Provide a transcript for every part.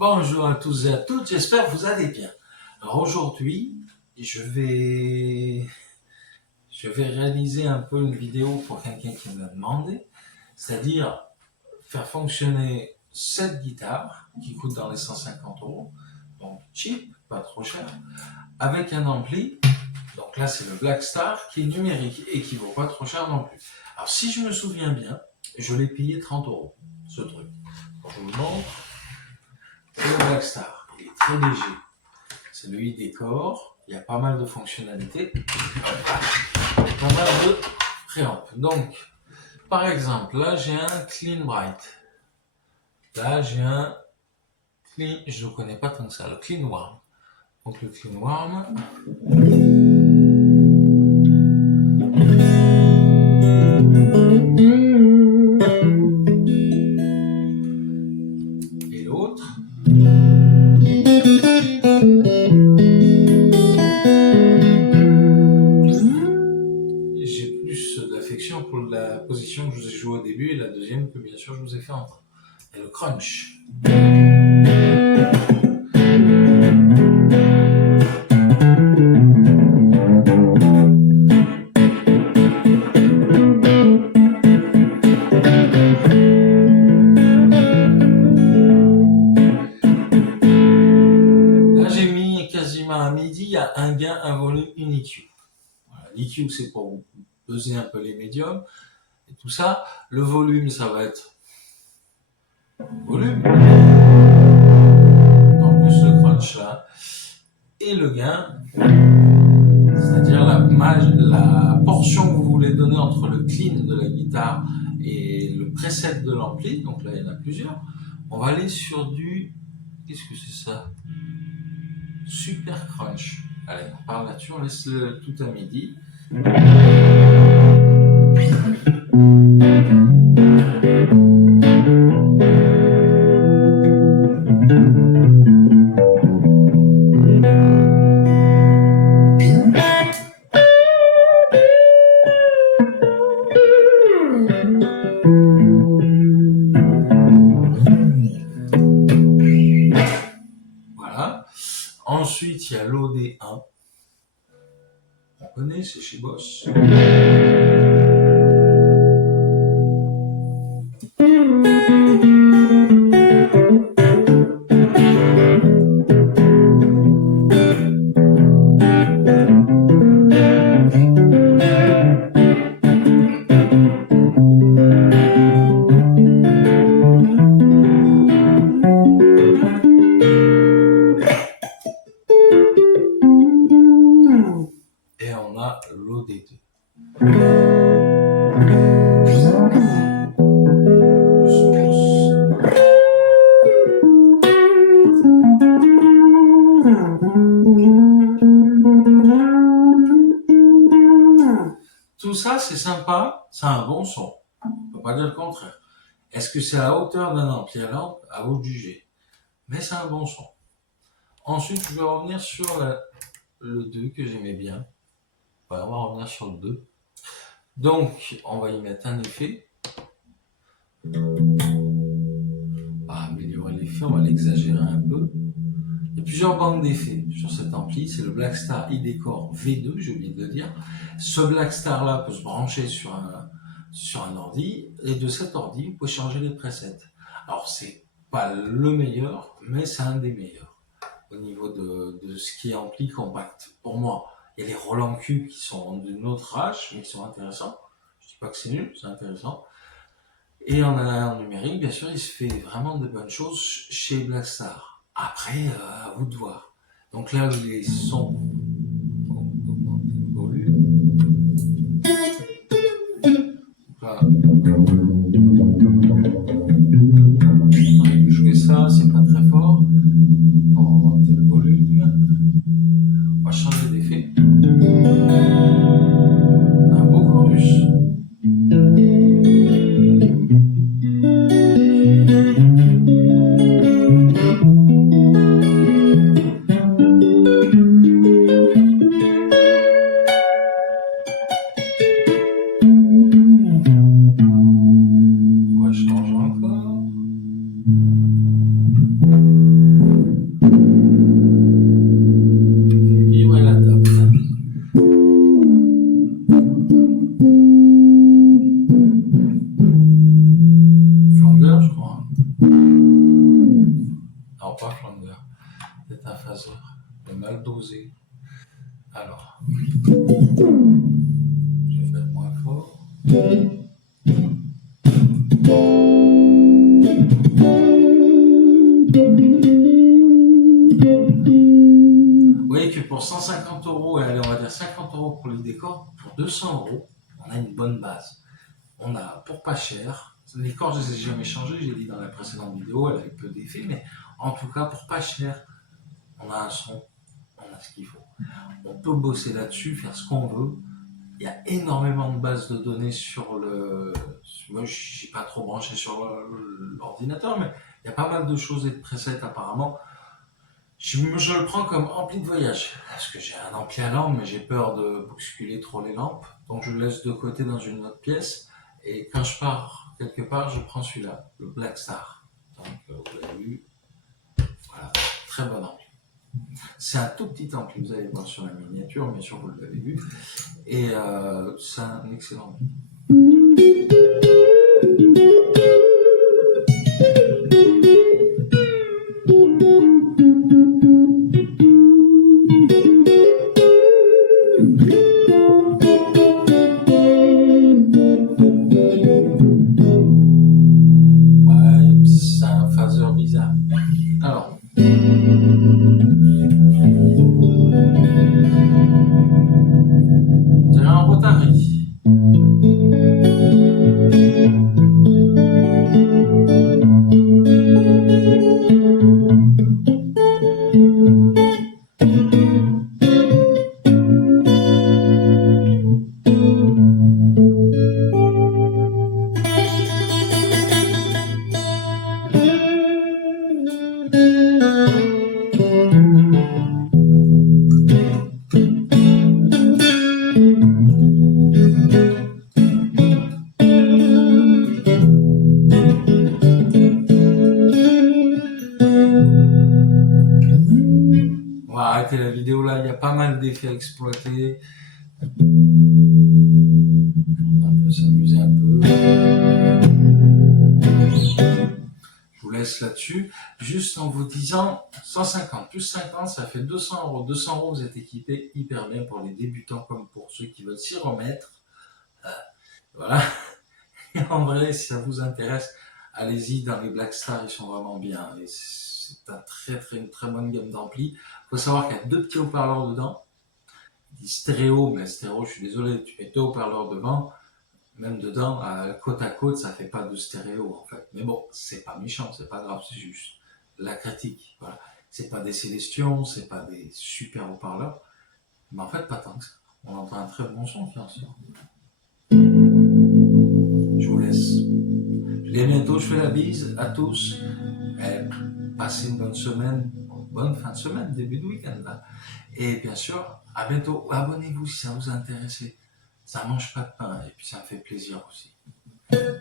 Bonjour à tous et à toutes, j'espère que vous allez bien. Alors aujourd'hui, je vais réaliser un peu une vidéo pour quelqu'un qui me l'a demandé, c'est-à-dire faire fonctionner cette guitare qui coûte dans les 150 €, donc cheap, pas trop cher, avec un ampli. Donc là c'est le Blackstar qui est numérique et qui vaut pas trop cher non plus. Alors si je me souviens bien, je l'ai payé 30 € ce truc. Donc, je vous montre. C'est le Blackstar, il est très léger, c'est le i-Décor, il y a pas mal de fonctionnalités, pas mal de préamp. Donc, par exemple, là j'ai un Clean Bright, là j'ai un Clean, je ne connais pas tant que ça, le Clean Warm. Donc le Clean Warm, et l'autre, j'ai plus d'affection pour la position que je vous ai jouée au début et la deuxième que bien sûr je vous ai fait entendre. Et le Crunch. À midi, il y a un gain, un volume, une EQ. Voilà, l'EQ, c'est pour peser un peu les médiums et tout ça. Le volume, ça va être volume. En plus, le crunch là. Et le gain, c'est-à-dire la portion que vous voulez donner entre le clean de la guitare et le preset de l'ampli. Donc là, il y en a plusieurs. On va aller sur du... Qu'est-ce que c'est ça? Super crunch. Allez, on parle là-dessus, on laisse tout à midi. Voilà. Ensuite, il y a l'OD1. On connaît, c'est chez Boss. Et on a l'OD2. Tout ça, c'est sympa, c'est un bon son. On ne peut pas dire le contraire. Est-ce que c'est à la hauteur d'un ampli à lampe? À vous de juger. Mais c'est un bon son. Ensuite, je vais revenir sur le 2 que j'aimais bien. Ouais, on va revenir sur le 2. Donc, on va y mettre un effet. On va améliorer l'effet, on va l'exagérer un peu. Il y a plusieurs bandes d'effets sur cet ampli. C'est le Blackstar i-Décor V2, j'ai oublié de le dire. Ce Blackstar là peut se brancher sur un ordi. Et de cet ordi, vous pouvez changer les presets. Alors, c'est pas le meilleur, mais c'est un des meilleurs au niveau de ce qui est ampli compact. Pour moi, il y a les Roland Cube qui sont d'une autre âge, mais qui sont intéressants. Je dis pas que c'est nul, c'est intéressant. Et en numérique, bien sûr, il se fait vraiment de bonnes choses chez Blackstar. Après, à vous de voir. Donc là, les sons, on augmente le volume. Donc là, Voilà. Jouer ça, c'est pas très fort. On va monter le volume. On va changer d'effet. Un beau chorus. On va changer encore. Vibrer la table. Flanger, je crois. Non, pas flanger. C'est un phaseur. Le mal dosé. Alors, je vais mettre moins fort. Vous voyez que pour 150 €, et allez, on va dire 50 € pour les décors, pour 200 €, on a une bonne base. On a pour pas cher. Les cordes, je ne les ai jamais changées, j'ai dit dans la précédente vidéo, elle avait peu d'effets, mais en tout cas, pour pas cher, on a un son, on a ce qu'il faut. On peut bosser là-dessus, faire ce qu'on veut. Il y a énormément de bases de données sur le... Moi, je ne suis pas trop branché sur l'ordinateur, mais il y a pas mal de choses et de presets apparemment. Je le prends comme ampli de voyage, parce que j'ai un ampli à lampe, mais j'ai peur de bousculer trop les lampes, donc je le laisse de côté dans une autre pièce, et quand je pars quelque part, je prends celui-là, le Black Star. Donc, vous l'avez vu, voilà, très bon ampli. C'est un tout petit ampli, vous allez voir sur la miniature, bien sûr vous l'avez vu, et c'est un excellent ampli. Ouais, c'est un phaseur bizarre. Alors, c'est un Rotary. On va arrêter la vidéo là, il y a pas mal d'effets à exploiter. On peut s'amuser un peu. Je vous laisse là-dessus. Juste en vous disant, 150 plus 50, ça fait 200 €. 200 €, vous êtes équipé hyper bien pour les débutants comme pour ceux qui veulent s'y remettre. Voilà. Et en vrai, si ça vous intéresse, allez-y, dans les Black Star, ils sont vraiment bien. Et c'est une très bonne gamme d'amplis. Il faut savoir qu'il y a 2 petits haut-parleurs dedans. Il dit stéréo, mais stéréo, je suis désolé, tu mets 2 haut-parleurs devant, même dedans, côte à côte, ça fait pas de stéréo en fait. Mais bon, c'est pas méchant, c'est pas grave, c'est juste la critique. Voilà. C'est pas des Célestions, c'est pas des super haut-parleurs, mais en fait, pas tant que ça. On entend un très bon son qui en sort. Je vous laisse. Je vous dis à bientôt, je fais la bise à tous. Passez une bonne semaine, bonne fin de semaine, début de week-end là. Et bien sûr, à bientôt. Abonnez-vous si ça vous a intéressé. Ça mange pas de pain et puis ça me fait plaisir aussi.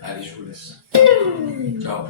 Allez, je vous laisse. Ciao.